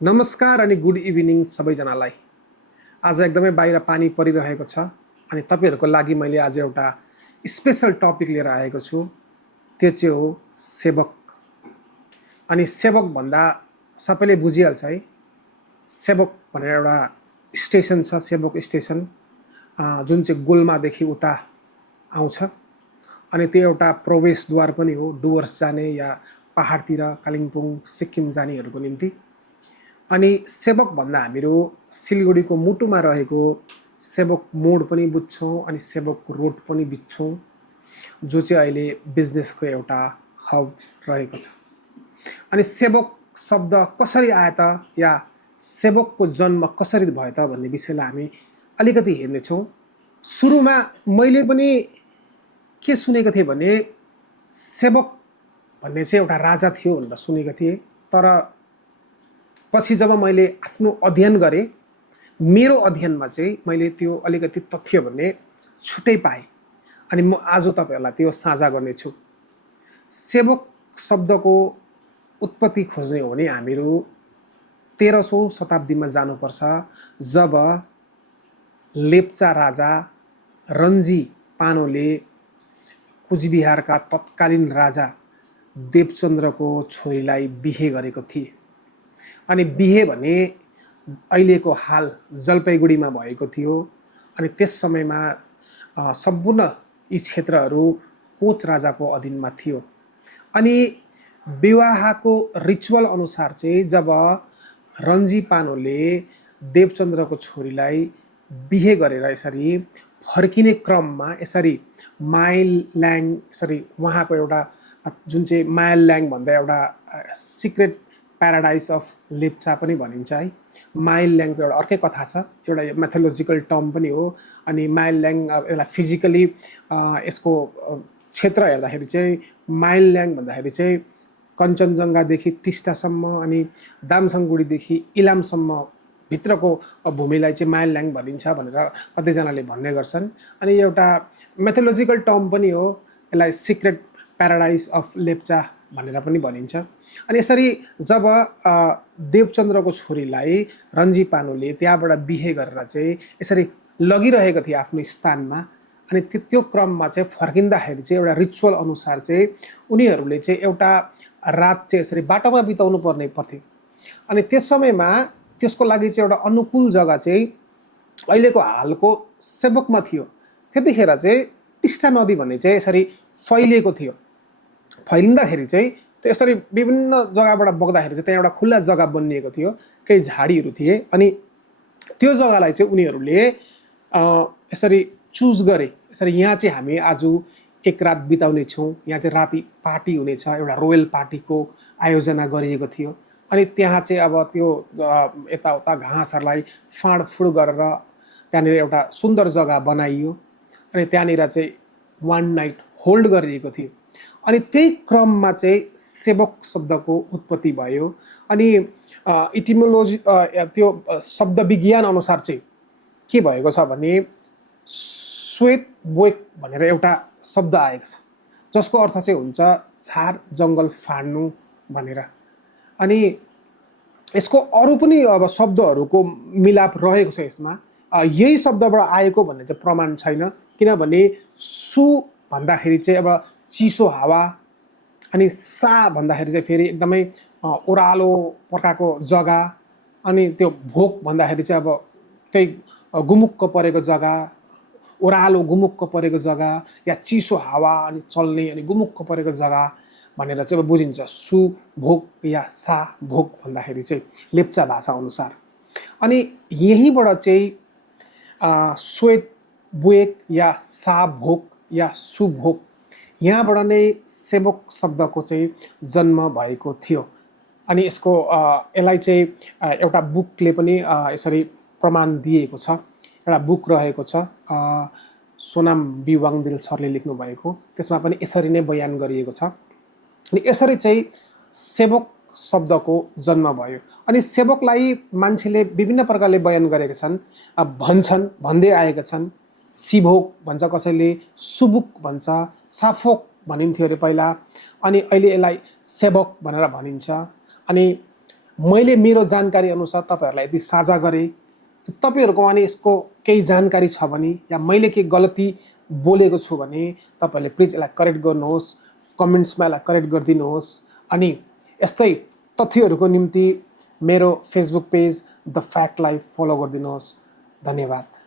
नमस्कार अनि good evening सबैजनालाई। आज एकदमै बाहिर पानी परिरहेको छ अनि तपाईँहरूको लागि मैले आज एउटा स्पेसल टपिक लिएर आएको छु। त्यो चाहिँ हो सेवक। अनि सेवक भन्दा सबैले बुझिहाल्छ है। सेवक भनेर एउटा स्टेसन छ, सेवक स्टेसन, जुन चाहिँ गोल्मादेखि उता आउँछ। अनि त्यो एउटा प्रवेशद्वार पनि हो डुवर्स जाने या पहाडतिर कालिम्पोङ सिक्किम जानेहरूको निम्ति। अनि सेवक भन्दा हामीहरू सिलगढीको मुटुमा रहेको सेवक मोड पनि बुझ्छौँ अनि सेवक रोड पनि बुझ्छौँ, जो चाहिँ अहिले बिजनेसको एउटा हब रहेको छ। अनि सेवक शब्द कसरी आयो त, या सेवकको जन्म कसरी भयो त भन्ने विषयलाई हामी अलिकति हेर्नेछौँ। सुरुमा मैले पनि के सुनेको थिएँ भने सेवक भन्ने चाहिँ एउटा राजा थियो भनेर सुनेको थिएँ। तर पछि जब मैले आफ्नो अध्ययन गरेँ, मेरो अध्ययनमा चाहिँ मैले त्यो अलिकति तथ्य भन्ने छुट्टै पाएँ। अनि म आज तपाईँहरूलाई त्यो साझा गर्नेछु। सेवक शब्दको उत्पत्ति खोज्ने हो भने हामीहरू 1300 शताब्दीमा जानुपर्छ, जब लेप्चा राजा रन्जी पानोले कुचबिहारका तत्कालीन राजा देवचन्द्रको छोरीलाई बिहे गरेको थिए। अनि बिहे भने अहिलेको हाल जलपाइगुडीमा भएको थियो। अनि त्यस समयमा सम्पूर्ण यी क्षेत्रहरू कोच राजाको अधीनमा थियो। अनि विवाहको रिचुअल अनुसार चाहिँ जब रन्जी पानोले देवचन्द्रको छोरीलाई बिहे गरेर यसरी फर्किने क्रममा यसरी माइल्याङ, यसरी उहाँको एउटा जुन चाहिँ माइल्याङ भन्दा एउटा सिक्रेट प्याराडाइज अफ लेप्चा पनि भनिन्छ है। माइल्याङको एउटा अर्कै कथा छ, एउटा मेथोलोजिकल टर्म पनि हो। अनि माइल्याङ यसलाई फिजिकली यसको क्षेत्र हेर्दाखेरि चाहिँ माइल्याङ भन्दाखेरि चाहिँ कञ्चनजङ्घादेखि टिस्टासम्म अनि दामसङगुडीदेखि इलामसम्म भित्रको भूमिलाई चाहिँ माइल्याङ भनिन्छ भनेर कतिजनाले भन्ने गर्छन्। अनि एउटा मेथोलोजिकल टर्म पनि हो, यसलाई सिक्रेट प्याराडाइज अफ लेप्चा भनेर पनि भनिन्छ। अनि यसरी जब देवचन्द्रको छोरीलाई रन्जी पानोले त्यहाँबाट बिहे गरेर चाहिँ यसरी लगिरहेको थिए आफ्नो स्थानमा। अनि त्यो क्रममा चाहिँ फर्किँदाखेरि चाहिँ एउटा रिचुअल अनुसार चाहिँ उनीहरूले चाहिँ एउटा रात चाहिँ यसरी बाटोमा बिताउनु पर्ने पर्थ्यो। अनि त्यस समयमा त्यसको लागि चाहिँ एउटा अनुकूल जग्गा चाहिँ अहिलेको हालको सेवकमा थियो। त्यतिखेर चाहिँ टिस्टा नदी भन्ने चाहिँ यसरी फैलिएको थियो। फैलिँदाखेरि चाहिँ त्यो यसरी विभिन्न जग्गाबाट बग्दाखेरि चाहिँ त्यहाँ एउटा खुल्ला जग्गा बनिएको थियो, केही झाडीहरू थिए। अनि त्यो जग्गालाई चाहिँ उनीहरूले यसरी चुज गरे, यसरी यहाँ चाहिँ हामी आज एक रात बिताउने छौँ, यहाँ चाहिँ राति पार्टी हुनेछ, एउटा रोयल पार्टीको आयोजना गरिएको थियो। अनि त्यहाँ चाहिँ अब त्यो यताउता घाँसहरूलाई फाँडफुँड गरेर त्यहाँनिर एउटा सुन्दर जग्गा बनाइयो। अनि त्यहाँनिर चाहिँ वान नाइट होल्ड गरिएको थियो। अनि त्यही क्रममा चाहिँ सेवक शब्दको उत्पत्ति भयो। अनि इटिमोलोजी त्यो शब्द विज्ञान अनुसार चाहिँ के भएको छ भने श्वेत बोक भनेर एउटा शब्द आएको छ, जसको अर्थ चाहिँ हुन्छ झार जङ्गल फाड्नु भनेर। अनि यसको अरू पनि अब शब्दहरूको मिलाप रहेको छ यसमा। यही शब्दबाट आएको भन्ने चाहिँ प्रमाण छैन, किनभने सु भन्दाखेरि चाहिँ अब चिसो हावा, अनि सा भन्दाखेरि चाहिँ फेरि एकदमै ओह्रालो प्रकारको जग्गा, अनि त्यो भोक भन्दाखेरि चाहिँ अब त्यही गुमुक्क परेको जग्गा, ओह्रालो गुमुक्क परेको जग्गा, या चिसो हावा अनि चल्ने अनि गुमुक्क परेको जग्गा भनेर चाहिँ अब बुझिन्छ। सु भोक या सा भोक भन्दाखेरि चाहिँ लेप्चा भाषा अनुसार। अनि यहीँबाट चाहिँ श्वेत बोक या सा भोक या सुभोक, यहाँबाट नै सेवक शब्दको चाहिँ जन्म भएको थियो। अनि यसको यसलाई चाहिँ एउटा बुकले पनि यसरी प्रमाण दिएको छ। एउटा बुक रहेको छ, सोनाम बिवाङदिल सरले लेख्नु भएको, त्यसमा पनि यसरी नै बयान गरिएको छ। अनि यसरी चाहिँ सेवक शब्दको जन्म भयो। अनि सेवकलाई मान्छेले विभिन्न प्रकारले बयान गरेका छन्, भन्छन्, भन्दै आएका छन्। सिभोक भन्छ, कसैले सुबुक भन्छ, साफोक भनिन्थ्यो अरे पहिला, अनि अहिले यसलाई सेवक भनेर भनिन्छ। अनि मैले मेरो जानकारी अनुसार तपाईँहरूलाई यदि साझा गरेँ, तपाईँहरूकोमा नि यसको केही जानकारी छ भने या मैले केही गलती बोलेको छु भने तपाईँहरूले प्लिज यसलाई करेक्ट गर्नुहोस्, कमेन्ट्समा यसलाई करेक्ट गरिदिनुहोस्। अनि यस्तै तथ्यहरूको निम्ति मेरो फेसबुक पेज द फ्याक्टलाई फलो गरिदिनुहोस्। धन्यवाद।